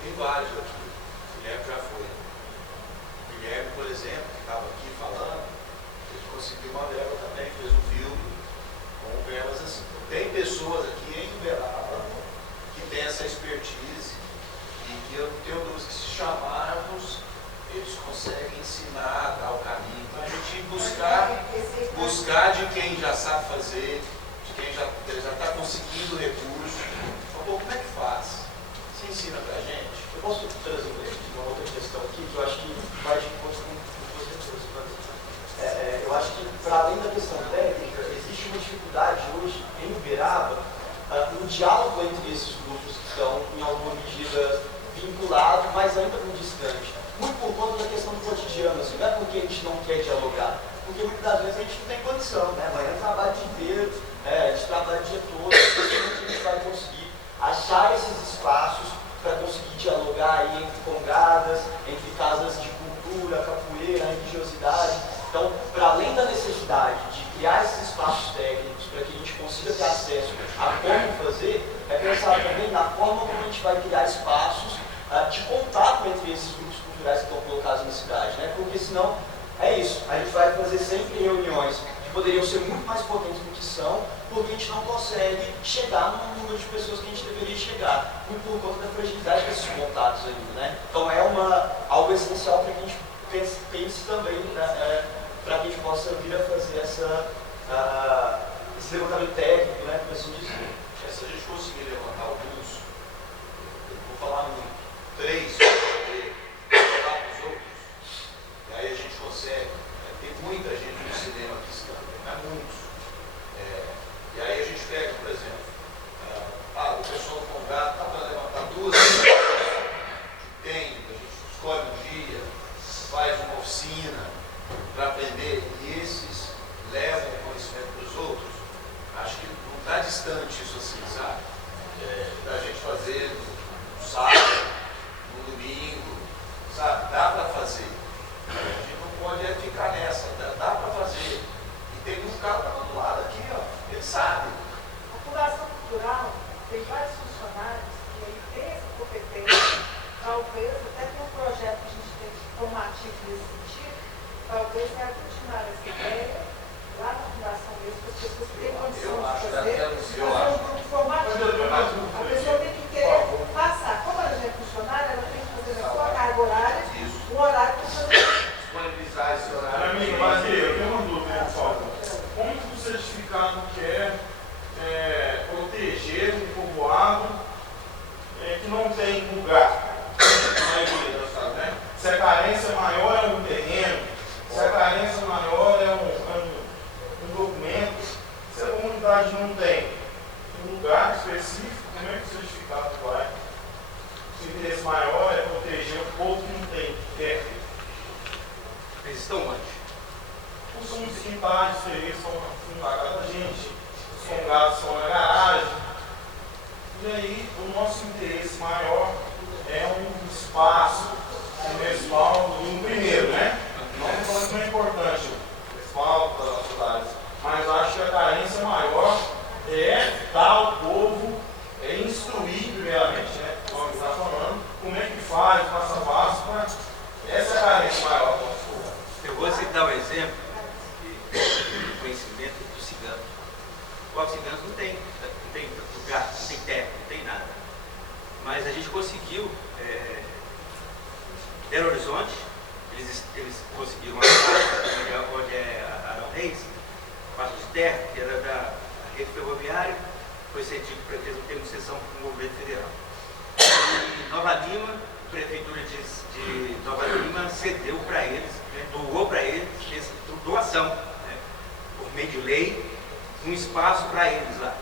Tem vários aqui. O Guilherme já foi. O Guilherme, por exemplo, que estava aqui falando, ele conseguiu uma verba também, fez um filme com verbas assim. Tem pessoas aqui em Uberaba que tem essa expertise e que eu não tenho dúvidas que se chamarmos, eles conseguem ensinar, dar o caminho. Então a gente buscar de quem já sabe fazer, de quem já está conseguindo recursos. Então, como é que faz? Você ensina pra gente? Eu posso trazer uma outra questão aqui que eu acho que vai de encontro com você trouxe. Eu acho que, para além da questão técnica, existe uma dificuldade hoje em Uberaba no diálogo entre esses grupos que estão, em alguma medida, vinculados, mas ainda muito distante. Muito por conta da questão do cotidiano, assim, não é porque a gente não quer dialogar, porque muitas das vezes a gente não tem condição, né? Amanhã trabalha o dia inteiro, a gente trabalha o dia todo, a gente vai conseguir achar esses espaços para conseguir dialogar aí entre congadas, entre casas de cultura, capoeira, religiosidade. Então, para além da necessidade de criar esses espaços técnicos para que a gente consiga ter acesso a como fazer, é pensar também na forma como a gente vai criar espaços de contato entre esses grupos culturais que estão colocados na cidade, né? Porque senão é isso, a gente vai fazer sempre reuniões que poderiam ser muito mais potentes do que são, porque a gente não consegue chegar no número de pessoas que a gente deveria chegar, muito por conta da fragilidade desses contatos ainda, né? Então é algo essencial para que a gente pense também, né, para que a gente possa vir a fazer esse levantamento técnico, né, por assim dizer. Se a gente conseguir levantar alguns, eu vou falar muito, 3, falar para os outros, e aí a gente consegue, tem muita gente no cinema que está, não é muitos. E aí a gente pega, por exemplo, o pessoal do Congado está para levantar 2 que tem, a gente escolhe um dia, faz uma oficina para aprender, e esses levam o conhecimento para os outros. Acho que não está distante isso assim, sabe? Da gente fazer no sábado, no domingo, sabe? Dá para fazer. A gente não pode ficar nessa, dá para fazer. E tem um cara do outro lado aqui, ó, ele sabe. A Fundação Cultural tem vários funcionários que aí tem essa competência, talvez até tem um projeto que a gente tem formativo nesse sentido, talvez é continuar essa ideia lá na Fundação mesmo, para as pessoas terem condições de fazer um grupo formativo. A pessoa tem que querer passar. Como ela já é funcionária, ela tem que fazer na sua carga horária, um horário para fazer. Disponibilizar esse horário. Amigo, mas eu tenho uma dúvida, pessoal. Como que o certificado quer proteger um povoado que não tem lugar? Né? Se a carência maior é um terreno, se a carência maior é um documento, se a comunidade não tem um lugar específico, como é que o certificado vai? Se o interesse maior é proteger o povo que não tem terra. Eles estão onde? Os quintais, eles são na casa da gente, os congados são na garagem. E aí, o nosso interesse maior é um espaço municipal no primeiro, né? Não estou falando que não é importante o respaldo das nossas áreas, mas acho que a carência maior é dar ao povo, instruir primeiramente, né? Como está falando, como é que faz, passo a passo, para essa é a carência maior do nosso povo. Eu vou citar um exemplo de conhecimento dos ciganos. Os ciganos não tem lugar, não tem terra, não tem nada. Mas a gente conseguiu, Belo Horizonte, eles conseguiram uma parte onde é Arão Reis, parte de terra, que era da rede ferroviária, foi cedido para ter um termo de cessão com o governo federal. E Nova Lima, a prefeitura de Nova Lima cedeu para eles, doou para eles, fez doação, né, por meio de lei, um espaço para eles lá.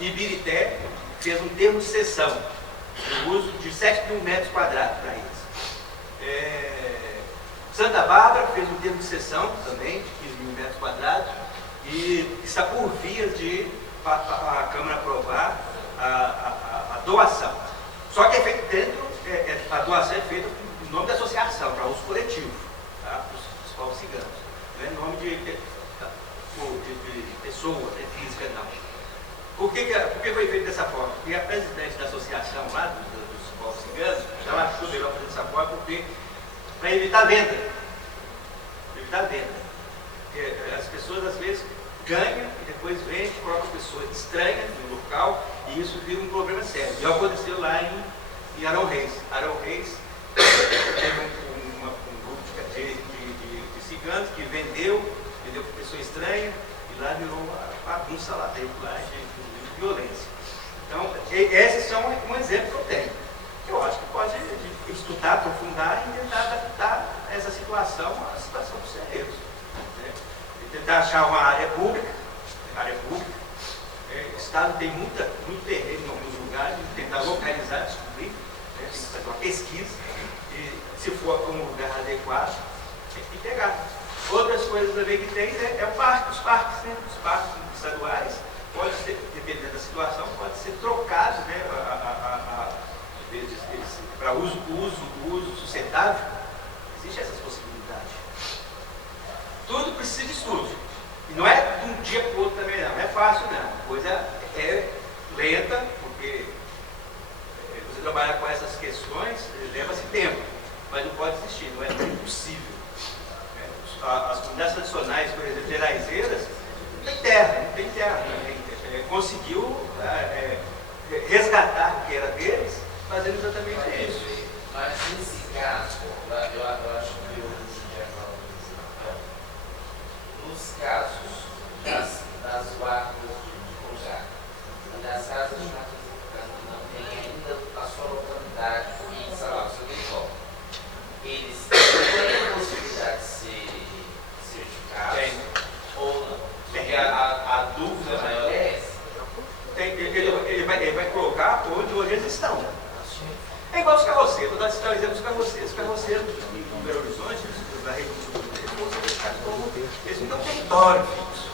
Ibirité fez um termo de cessão, o uso de 7 mil metros quadrados para eles. Santa Bárbara fez um termo de cessão também, de 15 mil metros quadrados, e está por vias de a Câmara aprovar a doação. Só que é feito dentro, a doação é feita em nome da associação, para uso coletivo, tá? Dos povos ciganos. Não é em nome de pessoa, física, não. Por que foi feito dessa forma? Porque a presidente da associação lá dos povos ciganos, ela achou melhor fazer dessa forma para evitar venda. Evitar venda. Porque as pessoas às vezes ganham e depois vendem, colocam a pessoa estranha no local e isso vira um problema sério. E aconteceu lá em Arão Reis. Arão Reis teve um grupo de ciganos que vendeu para pessoa estranha e lá virou uma bagunça lá dentro, lá de violência. Então, esses são um exemplo que eu tenho. Eu acho que pode estudar, aprofundar e tentar adaptar essa situação à situação dos terreiros. Né? E tentar achar uma área pública. O Estado tem muito terreno em alguns lugares, tentar localizar, descobrir, né? Tem que fazer uma pesquisa e, se for para um lugar adequado, tem que pegar. Outras coisas também que tem os parques, né? Os parques estaduais, pode ser, dependendo da situação, pode ser trocados, né? Para uso sustentável. Existem essas possibilidades. Tudo precisa de estudo. E não é de um dia para o outro também, não. Não é fácil, não. A coisa é lenta, porque Geraizeiras, não tem terra, conseguiu resgatar o que era deles, fazendo exatamente isso. Mas nesse caso, eu acho que eu já falo nos casos das guardas de Conjá e das casas de que não tem ainda a sua localidade em Salão, seu território, eles têm a possibilidade de ser certificados ou não? Porque a dúvida maior é essa. Ele vai colocar onde hoje eles estão. É igual os carroceiros, vou dar um exemplo dos carroceiros. Os carroceiros em Belo Horizonte, da região sul, eles não têm um território fixo.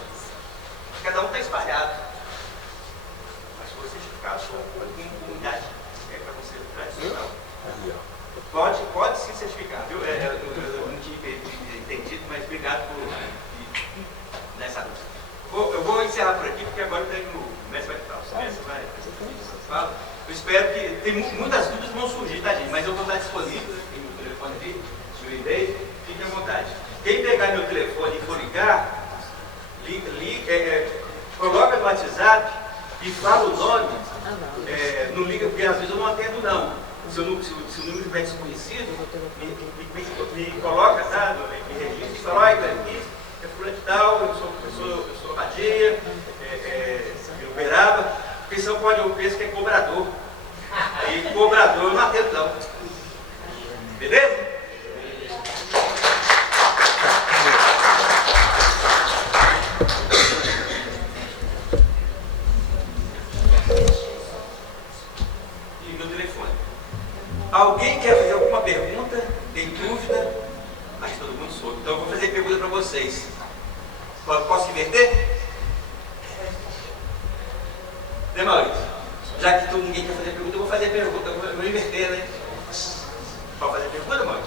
Cada um está espalhado. Mas foi certificado com comunidade para você tradicional. Pode se certificar, viu? Eu não tinha entendido, mas obrigado por nessa luta. Eu vou encerrar por aqui, porque agora tem o mestre vai falar. O mestre vai falar. Eu espero que muitas dúvidas vão surgir, tá, gente? Mas eu vou estar disponível, tem meu telefone ali, meu e-mail, fique à vontade. Quem pegar meu telefone e for ligar, coloca no WhatsApp e fala o nome, não liga, porque às vezes eu não atendo não. Se o número estiver desconhecido, me coloca, tá? Me registra e fala, olha, aqui é fulano de tal, eu sou Badia, Uberaba, porque senão eu penso que é cobrador. Aí cobrador eu não atendo não. Beleza? E meu telefone. Alguém quer fazer alguma pergunta? Tem dúvida? Acho que todo mundo soube. Então eu vou fazer pergunta para vocês. Posso inverter? Né, Maurício? Já que ninguém quer fazer pergunta, eu vou fazer pergunta. Eu vou inverter, né? Pode fazer pergunta, Maurício?